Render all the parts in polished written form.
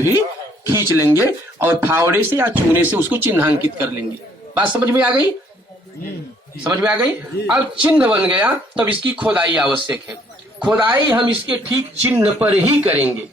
भी खींच लेंगे और फावड़े से या चूने से उसको चिन्हांकित कर लेंगे। बात समझ में आ गई? समझ में आ गई? अब चिन्ह बन गया, तब इसकी खोदाई आवश्यक है। खोदाई हम इसके ठीक चिन्ह पर ही करेंगे।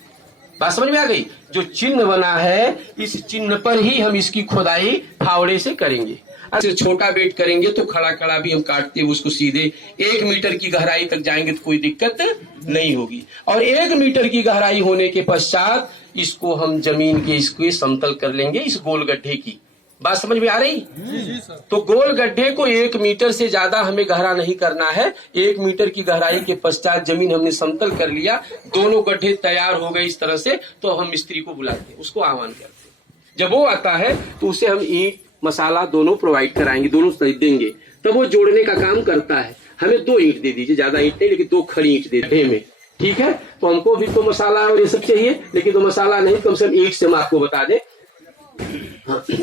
बात समझ में आ गई? जो चिन्ह बना है इस चिन्ह पर ही हम इसकी खोदाई फावड़े से करेंगे। अच्छा, छोटा बेट करेंगे तो खड़ा खड़ा भी हम काटते हुए उसको सीधे 1 मीटर की गहराई तक जाएंगे तो कोई दिक्कत नहीं होगी। और 1 मीटर की गहराई होने के पश्चात इसको हम जमीन के इसको समतल कर लेंगे, इस गोल गड्ढे की। बात समझ में आ रही? जी सर। तो गोल गड्ढे को 1 मीटर से ज्यादा हमें गहरा नहीं करना है। 1 मीटर की गहराई के पश्चात जमीन हमने समतल कर लिया, दोनों गड्ढे तैयार हो गए इस तरह से, तो हम मिस्त्री को बुलाते हैं, उसको आह्वान करते हैं। जब वो आता है तो उसे हम ईंट मसाला दोनों प्रोवाइड कराएंगे, दोनों देंगे, तब वो जोड़ने का काम करता है। हमें 2 ईंट दे दीजिए, ज्यादा ईंट नहीं, लेकिन 2 खड़ी ईंट दे गड्ढे में, ठीक है? तो हमको भी तो मसाला और ये सब चाहिए, लेकिन तो मसाला नहीं, कम से कम ईंट से हम आपको बता दें।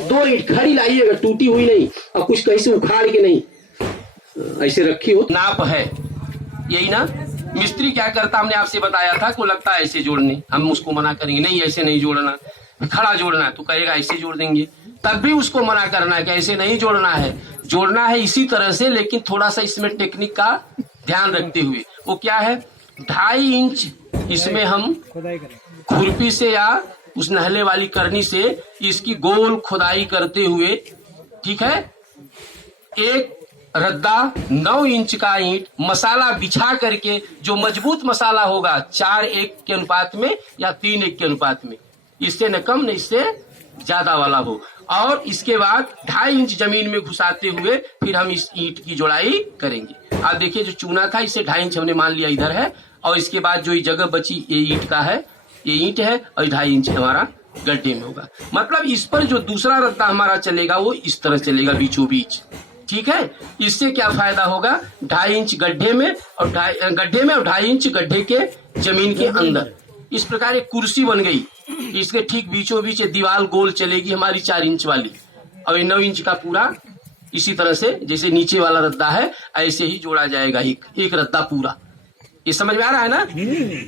2 ईंट खड़ी लाइएगा, टूटी हुई नहीं, और कुछ कहीं से उखाड़ के नहीं, ऐसे रखी हो। नाप है यही ना? मिस्त्री क्या करता, हमने आपसे बताया था, को लगता है ऐसे जोड़ने, हम उसको मना करेंगे, नहीं ऐसे नहीं जोड़ना, खड़ा जोड़ना है, तो कहेगा ऐसे जोड़ देंगे। तब भी उसको मना करना है कि ऐसे नहीं जोड़ना है, जोड़ना है इसी तरह से, लेकिन थोड़ा सा इसमें टेक्निक का ध्यान रखते हुए। वो क्या है, 2.5 इंच इसमें हम खुरपी से या उस नहले वाली करनी से इसकी गोल खुदाई करते हुए, ठीक है, एक रद्दा 9 इंच का ईंट मसाला बिछा करके, जो मजबूत मसाला होगा 4:1 के अनुपात में या 3:1 के अनुपात में, इससे न कम न इससे ज्यादा वाला हो, और इसके बाद 2.5 इंच जमीन में घुसाते हुए फिर हम इस ईंट की जोड़ाई करेंगे। आप देखिए, जो चूना था इसे 2.5 इंच हमने मान लिया इधर है, और इसके बाद जो ये जगह बची ये ईंट का है, ये ईंट है, और 2.5 इंच हमारा गड्ढे में होगा। मतलब इस पर जो दूसरा रद्दा हमारा चलेगा वो इस तरह चलेगा, बीचों बीच, ठीक है? इससे क्या फायदा होगा, 2.5 इंच गड्ढे में और 2.5 इंच गड्ढे के जमीन के अंदर। इस प्रकार एक कुर्सी बन गई, इसके ठीक बीचों बीच दीवार गोल चलेगी हमारी 4 इंच वाली, और 9 इंच का पूरा इसी तरह से, जैसे नीचे वाला रद्दा है ऐसे ही जोड़ा जाएगा, एक रद्दा पूरा। ये समझ में आ रहा है ना?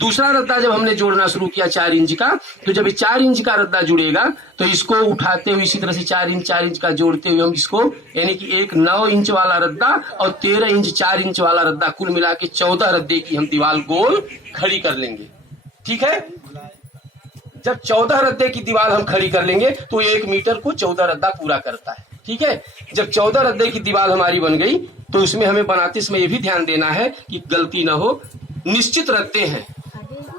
दूसरा रद्दा जब हमने जोड़ना शुरू किया 4 इंच का, तो जब 4 इंच का रद्दा जुड़ेगा तो इसको उठाते हुए इसी तरह से 4 इंच का जोड़ते हुए हम इसको, यानी कि एक 9 इंच वाला रद्दा और 13 इंच 4 इंच वाला रद्दा, कुल मिला के 14 रद्दे की हम दीवार गोल खड़ी कर लेंगे, ठीक है? जब 14 रद्दे की दीवार हम खड़ी कर लेंगे तो 1 मीटर को 14 रद्दा पूरा करता है, ठीक है? जब 14 रद्दे की दीवार हमारी बन गई तो उसमें हमें बनाते समय ये भी ध्यान देना है कि गलती ना हो। निश्चित रद्दे हैं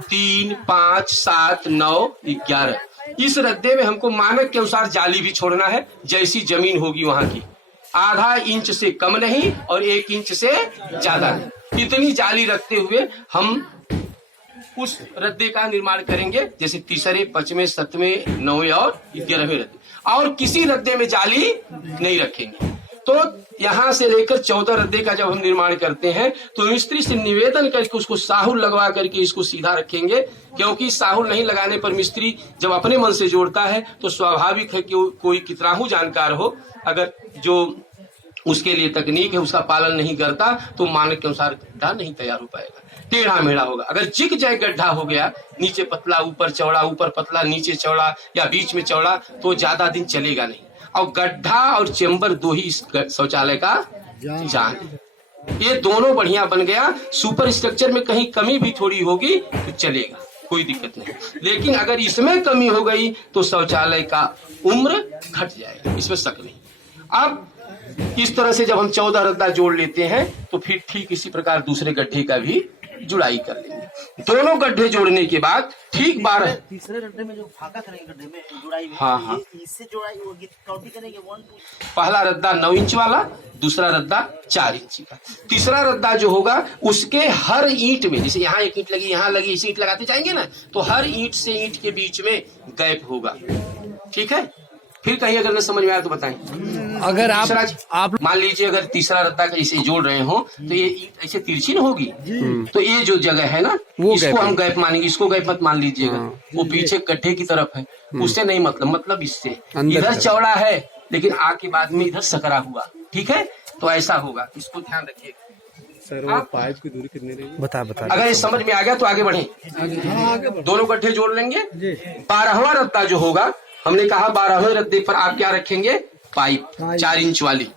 3, 5, 7, 9, 11। इस रद्दे में हमको मानक के अनुसार जाली भी छोड़ना है, जैसी जमीन होगी वहां की, 0.5 इंच से कम नहीं और 1 इंच से ज्यादा नहीं। इतनी जाली रखते हुए हम उस रद्दे का निर्माण करेंगे, जैसे 3रे, 5वें, 7वें, 9वें और 11वें रद्दे, और किसी रद्दे में जाली नहीं रखेंगे। तो यहां से लेकर 14 रद्दे का जब हम निर्माण करते हैं तो मिस्त्री से निवेदन करके उसको साहुल लगवा करके इसको सीधा रखेंगे, क्योंकि साहुल नहीं लगाने पर मिस्त्री जब अपने मन से जोड़ता है तो स्वाभाविक है कि कोई कितना ही जानकार हो, अगर जो उसके लिए तकनीक है उसका पालन नहीं करता तो मानक के अनुसार गड्ढा नहीं तैयार हो पाएगा, टेढ़ा मेढ़ा होगा। अगर जिग जाए गड्ढा हो गया, नीचे पतला ऊपर चौड़ा, ऊपर पतला नीचे चौड़ा या बीच में चौड़ा, तो ज्यादा दिन चलेगा नहीं। और गड्ढा और चेम्बर 2 ही इस शौचालय का जान है। ये दोनों बढ़िया बन गया, सुपर स्ट्रक्चर में कहीं कमी भी थोड़ी होगी तो चलेगा, कोई दिक्कत नहीं, लेकिन अगर इसमें कमी हो गई तो शौचालय का उम्र घट जाएगा, इसमें शक नहीं। अब इस तरह से जब हम 14 रद्दा जोड़ लेते हैं तो फिर ठीक इसी प्रकार दूसरे गड्ढे का भी जुड़ाई कर लेंगे। दोनों गड्ढे जोड़ने के बाद ठीक 12 तीसरे गड्ढे में जो फाका करेंगे गड्ढे में जुड़ाई, हाँ, इससे जुड़ाई होगी, काउंटिंग करेंगे 1, 2। पहला रद्दा 9 इंच वाला, दूसरा रद्दा 4 इंच का, तीसरा रद्दा जो होगा उसके हर ईंट में, जैसे यहाँ 1 ईंट लगी, यहाँ लगी, इसी ईंट लगाते जाएंगे ना, तो हर ईंट से ईंट के बीच में गैप होगा, ठीक है? फिर कहीं अगर न समझ में आया तो बताएं। अगर आप मान लीजिए अगर तीसरा रद्दा का इसे जोड़ रहे हो तो ये ईंट ऐसे तिरछी न होगी, तो ये जो जगह है ना इसको हम गैप मानेंगे, इसको गैप मत मान लीजिएगा। वो पीछे गड्ढे की तरफ है, उससे नहीं मतलब इससे इधर चौड़ा है लेकिन आके बाद में इधर सकरा हुआ, ठीक है? तो ऐसा होगा, इसको ध्यान रखिएगा। सर वो पाइप की दूरी कितनी रहेगी? बता बता अगर ये समझ में आ गया तो आगे बढ़े। दोनों गड्ढे जोड़ लेंगे। 12वां रद्दा जो होगा, हमने कहा 12वें रद्दे पर आप क्या रखेंगे? पाइप 4 इंच वाली।